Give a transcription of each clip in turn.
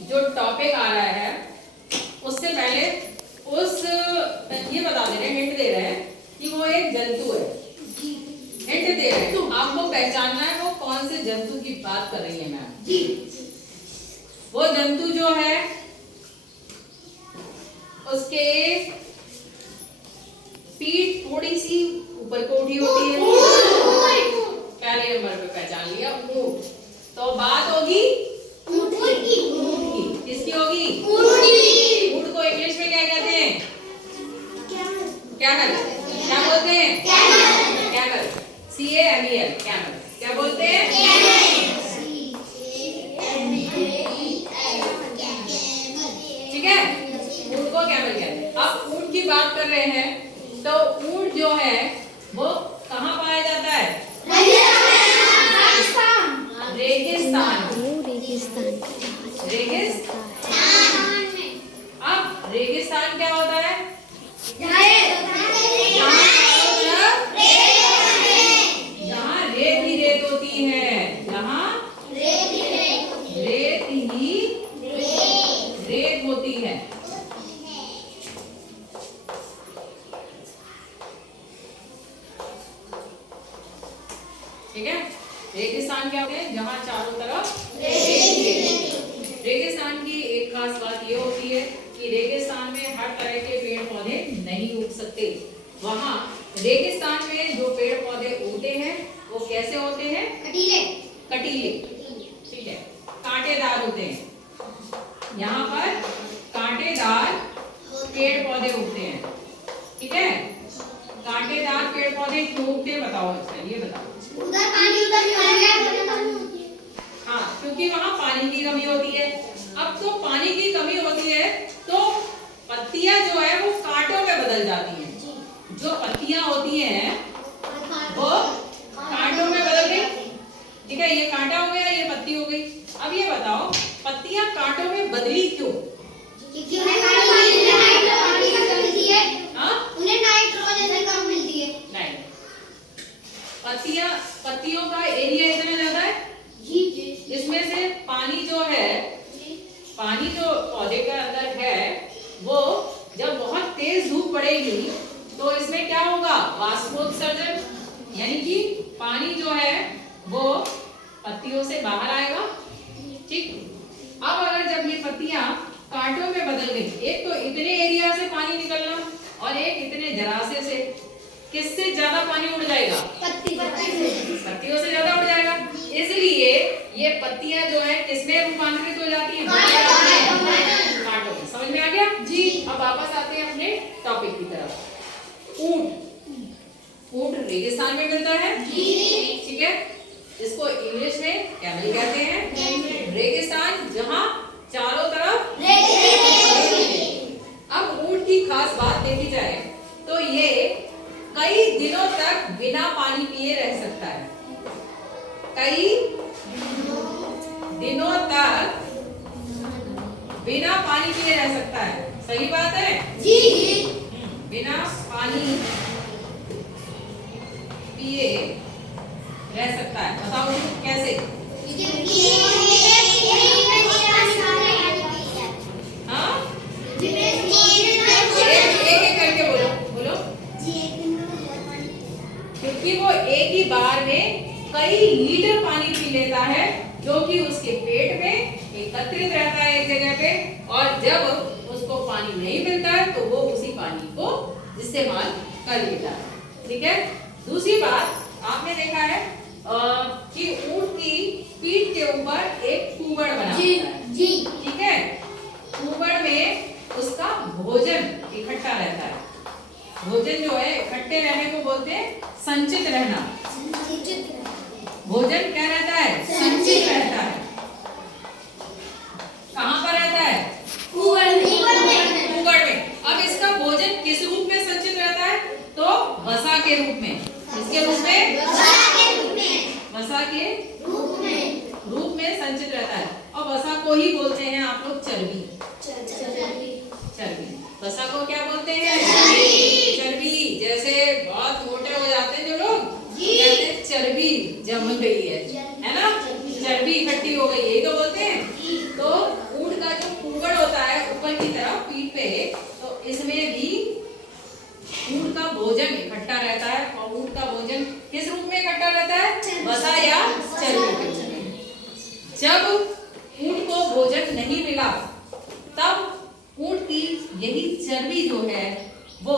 जो टॉपिक आ रहा है उससे पहले उस ये बता दे रहे हैं, हिंट दे रहे हैं कि वो एक जंतु है। हिंट दे रहे हैं, आपको पहचानना है वो कौन से जंतु की बात कर रही है मैम जी। वो जंतु जो है उसके पीठ थोड़ी सी ऊपर को उठी होती है। पहले नंबर पे पहचान लिया, ऊंट। तो बात होगी ऊंट की। किसकी होगी? ऊंट को इंग्लिश में क्या कहते हैं? कैमल। क्या बोलते हैं? कैमल। CAMEL camel. क्या बोलते हैं? ठीक है, ऊंट को कैमल कहते हैं। अब ऊंट की बात कर रहे हैं तो ऊंट जो है वो कहाँ पाया जाता है? रेगिस्तान। अब रेगिस्तान क्या होता है? जहाँ रेत ही रेत होती है, जहाँ रेत ही रेत होती है। ठीक है, रेगिस्तान क्या होते हैं? जहाँ चारों तरफ रेगिस्तान की एक खास बात ये होती है कि रेगिस्तान में हर तरह के पेड़ पौधे नहीं उग सकते। वहाँ रेगिस्तान में जो पेड़ पौधे उगते हैं वो कैसे होते हैं? कटीले। ठीक है, कांटेदार होते हैं। यहाँ पर कांटेदार पेड़ पौधे उगते हैं। ठीक है, कांटेदार पेड़ पौधे क्यों उगते हैं बताओ? अच्छा ये बताओ। उधर पानी हाँ, क्योंकि वहाँ पानी की कमी होती है। अब तो पानी की कमी होती है तो पत्तियां जो है वो कांटों में बदल जाती हैं। जो पत्तियां होती हैं वो कांटों में बदल गई। ठीक है, ये कांटा हो गया, ये पत्ती हो गई। अब ये बताओ पत्तियां कांटों में बदली क्यों? पत्तियों का एरिया इतना ज्यादा है, इसमें से पानी जो है, पानी जो पौधे के अंदर है वो जब बहुत तेज धूप पड़ेगी तो इसमें क्या होगा? वाष्पोत्सर्जन, यानी कि पानी जो है वो पत्तियों से बाहर आएगा। ठीक, अब अगर जब ये पत्तियां कांटों में बदल गई, एक तो इतने एरिया से पानी निकलना और एक इतने जरासे से, किससे ज्यादा पानी उड़ जाएगा? पत्तियों से ज्यादा उड़ जाएगा। इसलिए ये पत्तियां जो है किसमें रूपांतरित हो जाती है? कांटों में। समझ में आ गया जी? अब वापस आते हैं अपने टॉपिक की तरफ। ऊंट रेगिस्तान में मिलता है। ठीक है, इसको इंग्लिश में कैमल कहते हैं। रेगिस्तान जहाँ चारों तरफ। अब ऊंट की खास बात देखी जाए तो ये कई दिनों तक बिना पानी पिए रह सकता है। कई दिनों तक बिना पानी पिए रह सकता है। सही बात है जी। बिना पानी पिए रह सकता है। बताओ कैसे? हाँ, एक करके बोलो बोलो। क्योंकि वो एक ही बार में कई लीटर पानी पी लेता है जो कि उसके पेट में एकत्रित रहता है एक जगह पे, और जब उसको पानी नहीं मिलता है तो वो उसी पानी को इस्तेमाल कर लेता है। ठीक है, दूसरी बात आपने देखा है कि ऊंट की पीठ के ऊपर एक कुबड़ बना होता है। जी, ठीक है, कुबड़ में उसका भोजन इकट्ठा रहता है। भोजन जो है इकट्ठे रहने को बोलते हैं संचित रहना। भोजन क्या रहता है? संचित रहता है। कहाँ पर रहता है? कुबड़ में। अब इसका भोजन किस रूप में संचित रहता है? तो वसा के रूप में। किसके रूप में? वसा के रूप में संचित रहता है। और वसा को ही बोलते हैं आप लोग चर्बी। चर्बी। वसा को क्या बोलते हैं? चर्बी। जैसे बहुत मोटे हो जाते हैं जो लोग, कहते हैं चर्बी जम गई है ना, चर्बी इकट्ठी हो गई, यही तो बोलते हैं। तो ऊंट का भोजन नहीं मिला तब ऊंट की यही चर्बी जो है वो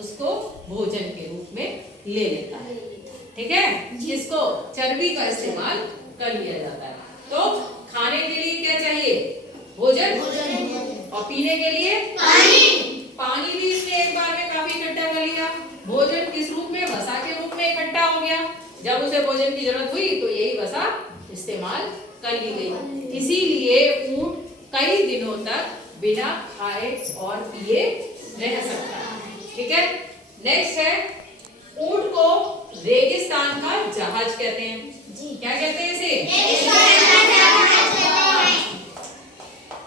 उसको भोजन के रूप में ले लेता है। ठीक है, इसको चर्बी का इस्तेमाल कर लिया जाता है। तो खाने के लिए क्या चाहिए? भोजन, और पीने के लिए पानी भी इसने एक बार में काफी इकट्ठा कर लिया। भोजन किस रूप में? वसा के रूप में इकट्ठा हो गया। जब उसे भोजन की जरूरत हुई तो यही वसा इस्तेमाल कर ली गई। इसीलिए ऊंट कई दिनों तक बिना खाए और पिए रह सकता है। ठीक है, नेक्स्ट है ऊंट को रेगिस्तान का जहाज कहते हैं। क्या कहते हैं इसे?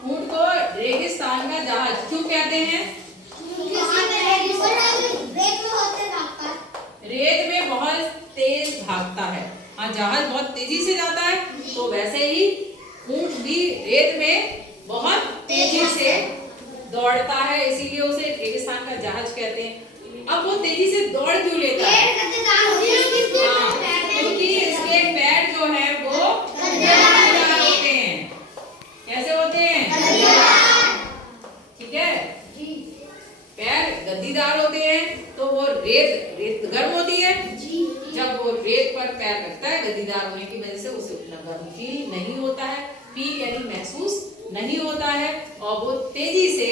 ऊंट को रेगिस्तान का जहाज क्यों कहते हैं? रेत में बहुत तेज भागता है। हाँ, जहाज बहुत तेजी से जाता है, तो वैसे ही ऊंट भी रेत में बहुत तेजी से दौड़ता है, इसीलिए उसे रेगिस्तान का जहाज कहते हैं। अब वो तेजी से दौड़ क्यों लेता है? क्योंकि इसके पैर जो है वो गद्देदार होते हैं। कैसे होते हैं? ठीक है, पैर गद्दीदार होते हैं, तो वो रेत गर्म होती है। जब वो रेत पर पैर रखता है, गद्दीदार होने की वजह से उसे उतना गर्म फील नहीं होता है, फील यानी महसूस नहीं होता है, और वो तेजी से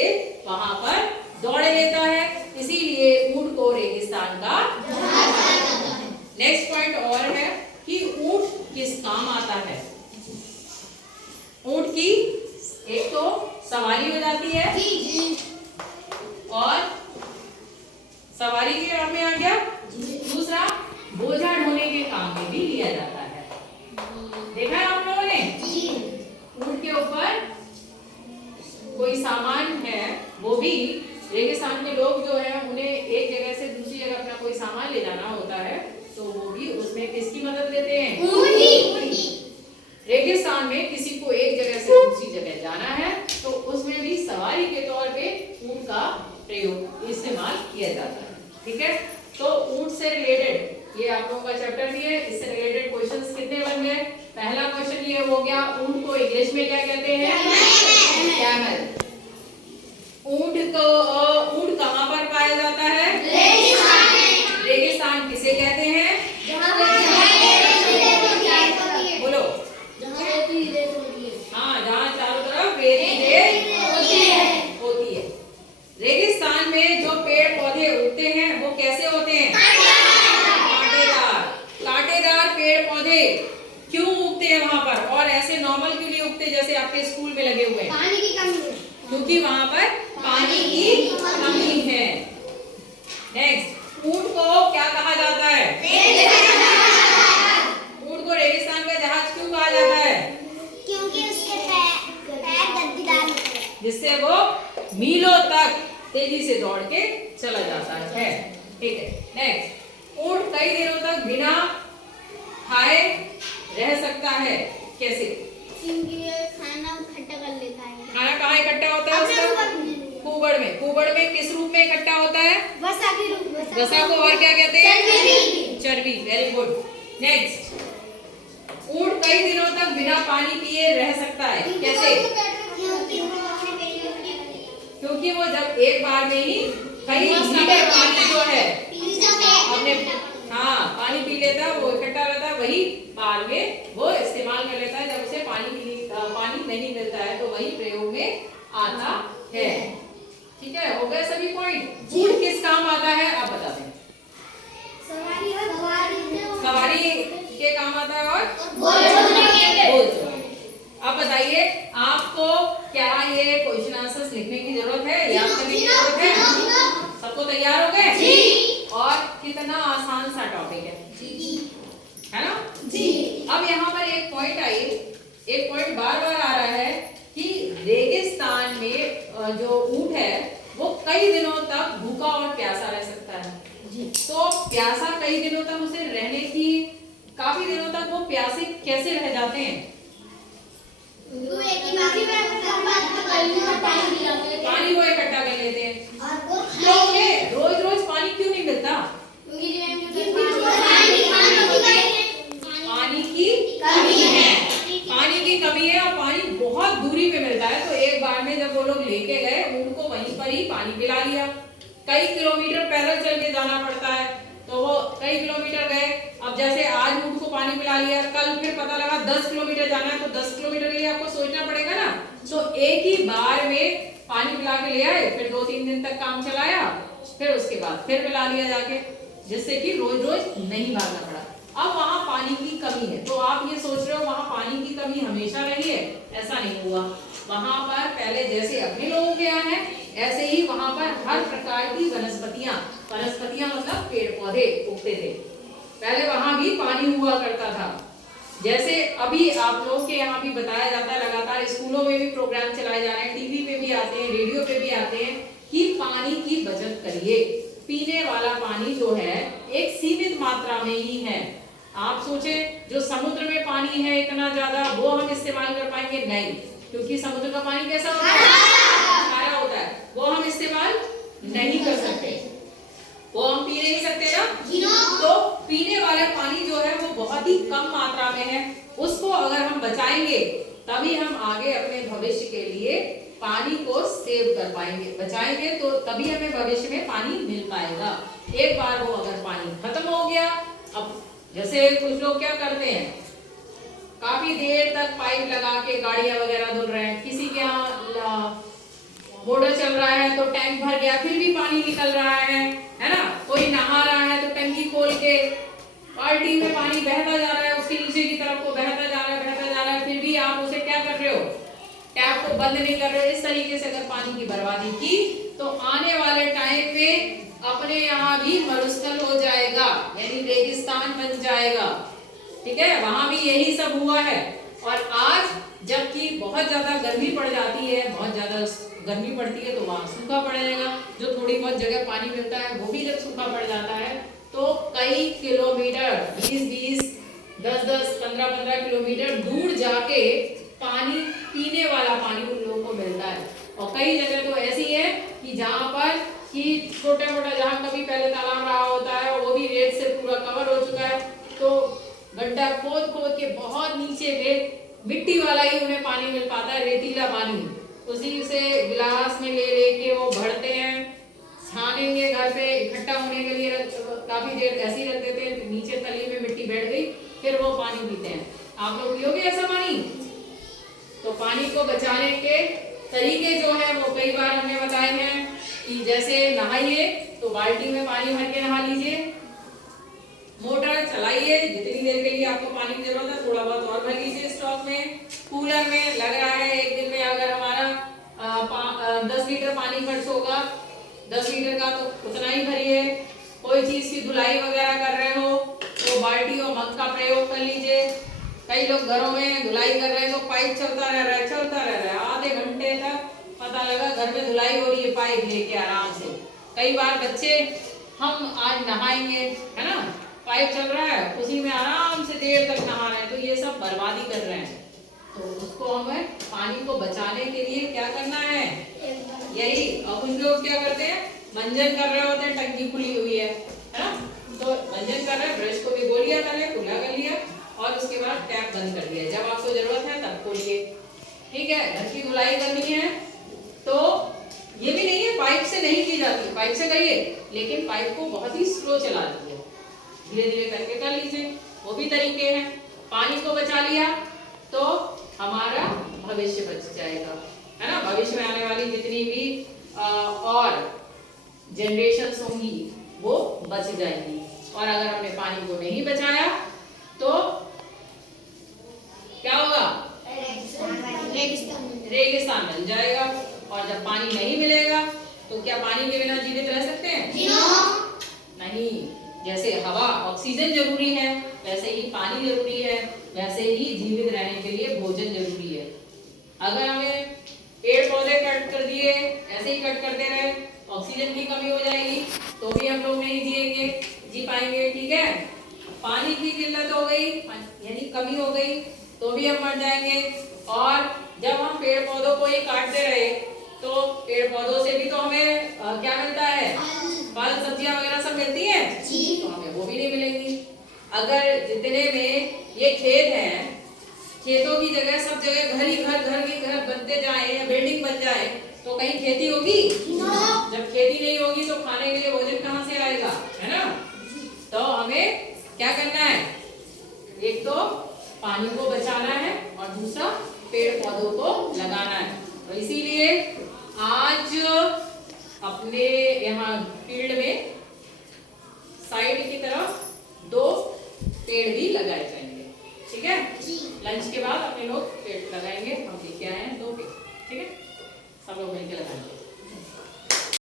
वहां पर दौड़ लेता है। इसीलिए ऊंट को रेगिस्तान का नेक्स्ट पॉइंट और है कि ऊंट किस काम आता है। ऊंट की एक तो सवारी हो जाती है, और सवारी के काम में आ गया। दूसरा, बोझा ढोने के काम में भी लिया जाता है। देखा है आप लोगों ने? ऊंट के ऊपर कोई सामान है, वो भी रेगिस्तान के लोग जो है उन्हें एक जगह से दूसरी जगह अपना कोई सामान ले जाना होता है, तो वो भी उसमें किसकी मदद लेते हैं? रेगिस्तान में किसी को एक जगह से दूसरी जगह जाना है, तो उसमें भी सवारी के तौर पे ऊंट का प्रयोग इस्तेमाल किया जाता है। ठीक है, तो ऊंट से रिलेटेड ये आप लोगों का चैप्टर भी है। इससे रिलेटेड क्वेश्चंस कितने बन गए? पहला क्वेश्चन ये हो गया, ऊंट को इंग्लिश में क्या कहते हैं? कैमल। ऊंट कहाँ पर पाया जाता है? रेगिस्तान किसे कहते हैं? बोलो। हाँ, जहाँ चारों तरफ रेत होती है। रेगिस्तान में जो पेड़ पौधे उगते हैं वो कैसे होते हैं? कांटेदार। कांटेदार पेड़ पौधे क्यों उगते हैं वहां पर, और ऐसे नॉर्मल क्यों नहीं उगते जैसे आपके स्कूल में लगे हुए हैं? पानी की कमी। क्योंकि वहां पर पानी की कमी है। नेक्स्ट, ऊंट को क्या कहा जाता है? ऊंट को रेगिस्तान का जहाज क्यों कहा जाता है? क्योंकि उसके पैर गद्दीदार होते हैं, जिससे वो मीलों तक तेजी से दौड़ के चला जाता है। ठीक है, नेक्स्ट, ऊंट कई दिनों तक बिना खाए रह सकता है। कैसे? क्योंकि खाना इकट्ठा कर लेता है। खाना कहाँ इकट्ठा होता है उसका? कुबड़ में। कुबड़ में किस रूप में इकट्ठा होता है? वसा के रूप में। वसा को और क्या कहते हैं? चर्बी। चर्बी। Very good. नेक्स्ट, ऊंट कई दिनों तक बिना पानी पिए रह सकता है। कैसे? क्योंकि वो जब एक बार में ही कई लीटर पानी जो है अपने पानी पी लेता है, वो इकट्ठा रहता है, वही बाद में वो इस्तेमाल कर लेता है। जब उसे पानी नहीं मिलता है तो वही प्रयोग में आता है। ठीक है, हो गए सभी पॉइंट। ऊंट किस काम आता है आप बता दें? सवारी के काम आता है, और बोझ। अब बताइए, आपको क्या ये क्वेश्चन आंसर्स लिखने की जरूरत है, याद करने की जरूरत है? सबको तैयार हो गए? और कितना आसान सा टॉपिक है ना? अब यहाँ पर एक पॉइंट बार बार आ रहा है कि रेगिस्तान में जो ऊंट है वो कई दिनों तक भूखा और प्यासा रह सकता है। तो प्यासा कई दिनों तक उसे रहने की, काफी दिनों तक वो प्यासे कैसे रह जाते हैं? पानी वो इकट्ठा कर लेते हैं। तो रोज रोज पानी क्यों नहीं मिलता? पानी की कमी है। पानी की कमी है, और पानी बहुत दूरी फ्री में मिलता है, तो एक बार में जब वो लोग लेके गए ऊँट को वहीं पर ही पानी पिला लिया। कई किलोमीटर पैदल चल के जाना पड़ता है, तो वो कई किलोमीटर गए। अब जैसे आज ऊँट को पानी पिला लिया, कल फिर पता लगा 10 किलोमीटर जाना है, तो 10 किलोमीटर के लिए आपको सोचना पड़ेगा ना। तो एक ही बार में पानी पिला के ले आए, फिर 2-3 दिन तक काम चलाया, फिर उसके बाद फिर पिला लिया जाके, जिससे कि रोज रोज नहीं भागना पड़ा। अब वहां पानी की कमी है, तो आप ये सोच रहे हो वहां पानी की कमी हमेशा रही है, ऐसा नहीं हुआ। वहां पर पहले जैसे अपने लोगों के यहाँ है, ऐसे ही वहां पर हर प्रकार की वनस्पतियां मतलब पेड़ पौधे उगते थे। पहले वहां भी पानी हुआ करता था। जैसे अभी आप लोग के यहाँ भी बताया जाता है, लगातार स्कूलों में भी प्रोग्राम चलाए जा रहे हैं, टीवी पे भी आते हैं, रेडियो पे भी आते हैं कि पानी की बचत करिए। पीने वाला पानी जो है एक सीमित मात्रा में ही है। आप सोचे जो समुद्र में पानी है इतना ज्यादा, वो हम इस्तेमाल कर पाएंगे? नहीं, क्योंकि समुद्र का पानी कैसा होता है? खारा होता है, वो हम इस्तेमाल नहीं कर सकते, वो हम पी नहीं सकते ना। तो पीने वाला पानी जो है वो बहुत ही कम मात्रा में है, उसको अगर हम बचाएंगे तभी हम आगे अपने भविष्य के लिए पानी को सेव कर पाएंगे। बचाएंगे तो तभी हमें भविष्य में पानी मिल पाएगा। एक बार वो अगर पानी खत्म हो गया, अब जैसे कुछ लोग क्या करते हैं, काफी देर तक पाइप लगा के गाड़ियां वगैरह धुल रहे हैं, किसी के यहाँ मोटर चल रहा है तो टैंक भर गया फिर भी पानी निकल रहा है ना। कोई नहा रहा है तो टंकी खोल के बाल्टी में पानी बहता जा रहा है, उसके नीचे की तरफ को बहता जा रहा है, फिर भी आप उसे क्या कर रहे हो, टैप को बंद नहीं कर रहे हो। इस तरीके से अगर पानी की बर्बादी की तो आने वाले टाइम में अपने यहाँ भी मरुस्थल हो जाएगा, यानी रेगिस्तान बन जाएगा। ठीक है, वहां भी यही सब हुआ है। और आज जबकि बहुत ज्यादा गर्मी पड़ जाती है, बहुत ज्यादा गर्मी पड़ती है, तो वहां सूखा पड़ जाएगा। जो थोड़ी बहुत जगह पानी मिलता है वो भी जब सूखा पड़ जाता है तो कई किलोमीटर 20-20, 10-10, 15-15 किलोमीटर दूर जाके पानी, पीने वाला पानी उन लोगों को मिलता है। और कई जगह तो ऐसी है कि जहाँ पर कि छोटा मोटा, जहाँ कभी पहले तालाब रहा होता है वो भी रेत से पूरा कवर हो चुका है, तो गड्ढा खोद खोद के बहुत नीचे में मिट्टी वाला ही उन्हें पानी मिल पाता है, रेतीला पानी। उसी से गिलास में ले लेके वो भरते हैं, छानेंगे घर पे इकट्ठा होने के लिए, काफी देर ऐसे ही रख देते हैं, नीचे तली में मिट्टी बैठ गई, फिर वो पानी पीते हैं। आप लोग पियोगे ऐसा पानी? तो पानी को बचाने के तरीके जो है वो कई बार हमने बताए हैं कि जैसे नहाइए तो बाल्टी में पानी भर के नहा लीजिए, मोटर चलाइए, जितनी देर के लिए आपको पानी की जरूरत है थोड़ा बहुत और भर लीजिए स्टॉक में। कूलर में लग रहा है एक दिन में अगर हमारा 10 लीटर पानी खर्च होगा, 10 लीटर का तो उतना ही भरिए। कोई चीज की धुलाई वगैरह कर रहे हो तो बाल्टी और मग का प्रयोग कर लीजिए। कई लोग घरों में धुलाई कर रहे हैं तो पाइप चलता रह रहा है आधे घंटे तक, पता लगा घर में धुलाई हो रही है पाइप लेके आराम से। कई बार बच्चे, हम आज नहाएंगे है ना, पाइप चल रहा है उसी में आराम से देर तक नहा रहे हैं, तो ये सब बर्बादी कर रहे हैं। तो उसको हमें पानी को बचाने के लिए क्या करना है, यही। और कुछ लोग क्या करते हैं, मंजन कर रहे होते हैं, टंकी खुली हुई है ना, तो मंजन कर रहे हैं, ब्रश को भिगो लिया, पहले खुला कर लिया और उसके बाद टैप बंद कर दिया, जब आपको जरूरत है तब खोलिए। ठीक है, घर की धुलाई करनी है तो ये भी नहीं है पाइप से नहीं की जाती, पाइप से करिए, लेकिन पाइप को बहुत ही स्लो चला दीजिए, धीरे धीरे करके कर लीजिए, वो भी तरीके हैं। पानी को बचा लिया तो हमारा भविष्य बच जाएगा, है ना। भविष्य में आने वाली जितनी भी और जनरेशंस होंगी वो बच जाएंगी। और अगर हमने पानी को नहीं बचाया तो क्या होगा, रेगिस्तान बन जाएगा। और जब पानी नहीं मिलेगा तो क्या पानी के बिना जीवित रह सकते हैं? नहीं। जैसे हवा, ऑक्सीजन जरूरी है, वैसे ही पानी जरूरी है, वैसे ही जीवित रहने के लिए भोजन जरूरी है। अगर हमें पेड़ पौधे कट कर दिए, ऐसे ही कट करते रहे, ऑक्सीजन की कमी हो जाएगी, तो भी हम लोग नहीं जी पाएंगे। ठीक है, पानी की किल्लत हो गई यानी कमी हो गई तो भी हम मर जाएंगे। और जब हम पेड़ पौधों को ही काटते रहे तो पेड़ पौधों से भी तो हमें क्या मिलता है, फल सब्जियां वगैरह सब मिलती हैं, तो हमें वो भी नहीं मिलेंगी। अगर जितने में ये खेत हैं खेतों की जगह सब जगह घर ही घर, घर के घर बनते जाए या बिल्डिंग बन जाए तो कहीं खेती होगी? जब खेती नहीं होगी तो खाने के लिए भोजन कहाँ से आएगा, है ना? तो हमें क्या करना है? एक तो पानी को बचाना है और दूसरा पेड़ पौधों को लगाना है। तो इसीलिए आज अपने यहाँ फील्ड में